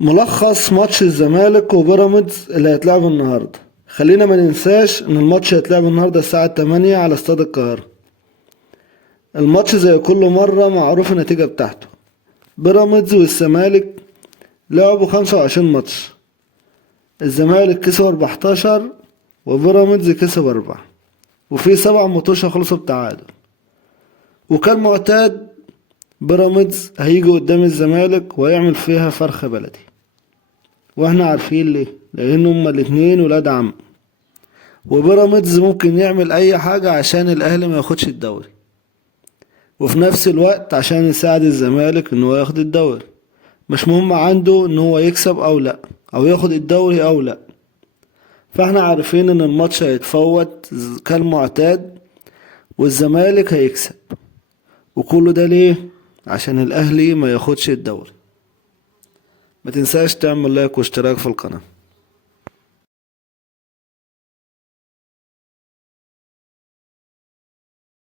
ملخص ماتش الزمالك وبيراميدز اللي هيتلعب النهارده. خلينا ما ننساش ان الماتش هيتلعب النهارده الساعة 8 على استاد القاهرة. الماتش زي كل مرة معروف النتيجة بتاعته. بيراميدز والزمالك لعبوا 25 ماتش. الزمالك كسب 14 وبيراميدز كسب 4، وفي 7 ماتشات خلصوا بتعادل. وكان معتاد بيراميدز هيجي قدام الزمالك ويعمل فيها فرخة بلدي، واحنا عارفين ليه، لان هما الاتنين ولاد عم. وبيراميدز ممكن يعمل اي حاجة عشان الاهلي ما ياخدش الدوري، وفي نفس الوقت عشان يساعد الزمالك ان هو ياخد الدوري. مش مهم عنده ان هو يكسب او لا، او ياخد الدوري او لا. فاحنا عارفين ان الماتش هيتفوت كالمعتاد والزمالك هيكسب. وكل ده ليه؟ عشان الاهلي ما ياخدش الدوري. ما تنساش تعمل لايك واشتراك في القناة.